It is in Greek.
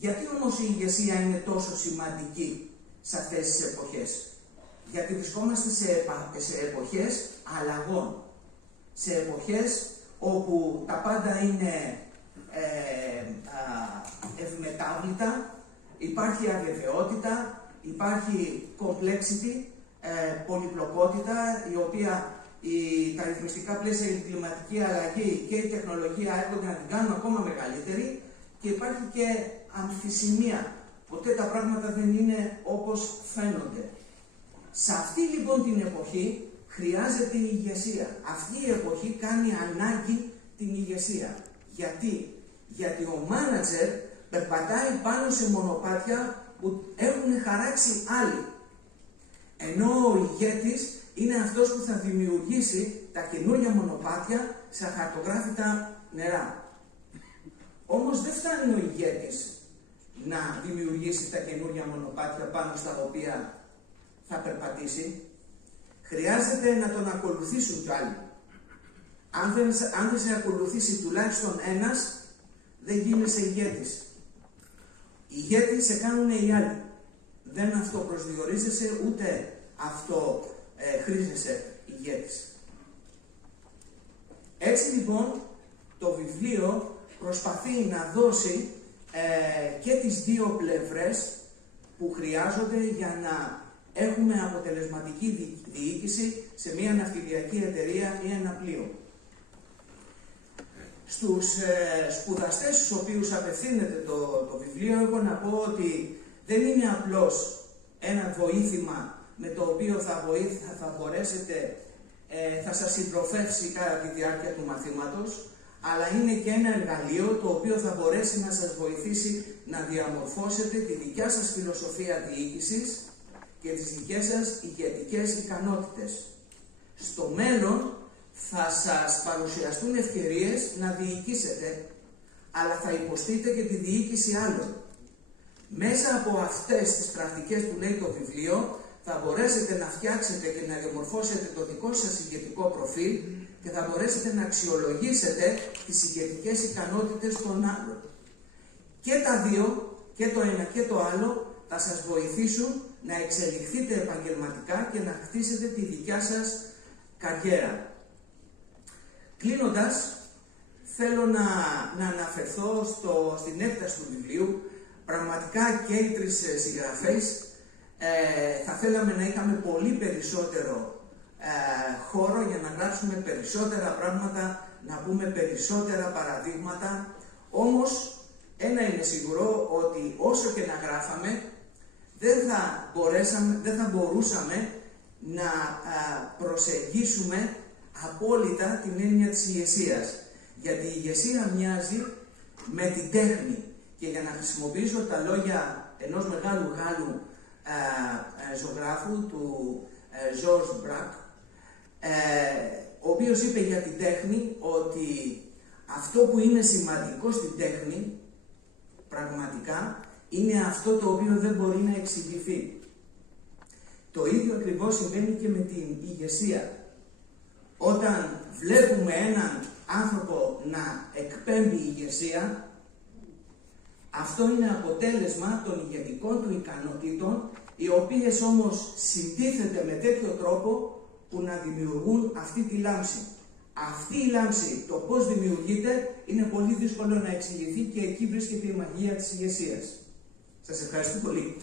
Γιατί όμως η ηγεσία είναι τόσο σημαντική σε αυτές τις εποχές? Γιατί βρισκόμαστε σε εποχές αλλαγών, σε εποχές όπου τα πάντα είναι ευμετάβλητα, υπάρχει αβεβαιότητα, υπάρχει complexity, πολυπλοκότητα, η οποία τα ρυθμιστικά πλαίσια για την κλιματική αλλαγή και η τεχνολογία έρχονται να την κάνουν ακόμα μεγαλύτερη, και υπάρχει και αμφισημία. Ποτέ τα πράγματα δεν είναι όπως φαίνονται. Σε αυτή λοιπόν την εποχή χρειάζεται η ηγεσία. Αυτή η εποχή κάνει ανάγκη την ηγεσία. Γιατί? Γιατί ο μάνατζερ περπατάει πάνω σε μονοπάτια που έχουν χαράξει άλλοι. Ενώ ο ηγέτης είναι αυτός που θα δημιουργήσει τα καινούργια μονοπάτια σε αχαρτογράφητα νερά. Όμως δεν φτάνει ο ηγέτης να δημιουργήσει τα καινούργια μονοπάτια πάνω στα οποία θα περπατήσει. Χρειάζεται να τον ακολουθήσουν κι άλλοι. Αν δεν σε ακολουθήσει τουλάχιστον ένας, δεν γίνεσαι ηγέτης. Ηγέτη σε κάνουν οι άλλοι. Δεν αυτοπροσδιορίζεσαι, ούτε χρήζεσαι ηγέτης. Έτσι λοιπόν το βιβλίο προσπαθεί να δώσει και τις δύο πλευρές που χρειάζονται για να έχουμε αποτελεσματική διοίκηση σε μια ναυτιλιακή εταιρεία ή ένα πλοίο. Στους σπουδαστές στους οποίους απευθύνεται το βιβλίο, έχω να πω ότι δεν είναι απλώς ένα βοήθημα με το οποίο θα μπορέσετε, θα σας συντροφεύσει κατά τη διάρκεια του μαθήματος, αλλά είναι και ένα εργαλείο το οποίο θα μπορέσει να σας βοηθήσει να διαμορφώσετε τη δικιά σας φιλοσοφία διοίκησης και τις δικές σας ηγετικές ικανότητες. Στο μέλλον θα σας παρουσιαστούν ευκαιρίες να διοικήσετε, αλλά θα υποστείτε και τη διοίκηση άλλων. Μέσα από αυτές τις πρακτικές που λέει το βιβλίο, θα μπορέσετε να φτιάξετε και να διαμορφώσετε το δικό σας ηγετικό προφίλ και θα μπορέσετε να αξιολογήσετε τις ηγετικές ικανότητες των άλλων. Και τα δύο, και το ένα και το άλλο, θα σας βοηθήσουν να εξελιχθείτε επαγγελματικά και να χτίσετε τη δικιά σας καριέρα. Κλείνοντας, θέλω να αναφερθώ στην έκταση του βιβλίου. Πραγματικά και οι τρεις συγγραφείς θα θέλαμε να είχαμε πολύ περισσότερο χώρο για να γράψουμε περισσότερα πράγματα, να πούμε περισσότερα παραδείγματα. Όμως, ένα είναι σίγουρο, ότι όσο και να γράφαμε, δεν θα μπορούσαμε να προσεγγίσουμε απόλυτα την έννοια της ηγεσίας. Γιατί η ηγεσία μοιάζει με την τέχνη. Και για να χρησιμοποιήσω τα λόγια ενός μεγάλου Γάλλου ζωγράφου, του Georges Braque, ο οποίος είπε για την τέχνη ότι αυτό που είναι σημαντικό στην τέχνη, πραγματικά, είναι αυτό το οποίο δεν μπορεί να εξηγηθεί. Το ίδιο ακριβώς συμβαίνει και με την ηγεσία. Όταν βλέπουμε έναν άνθρωπο να εκπέμπει ηγεσία, αυτό είναι αποτέλεσμα των ηγετικών του ικανοτήτων, οι οποίες όμως συντίθεται με τέτοιο τρόπο που να δημιουργούν αυτή τη λάμψη. Αυτή η λάμψη, το πώς δημιουργείται, είναι πολύ δύσκολο να εξηγηθεί και εκεί βρίσκεται η μαγεία της ηγεσίας. Σας ευχαριστώ πολύ.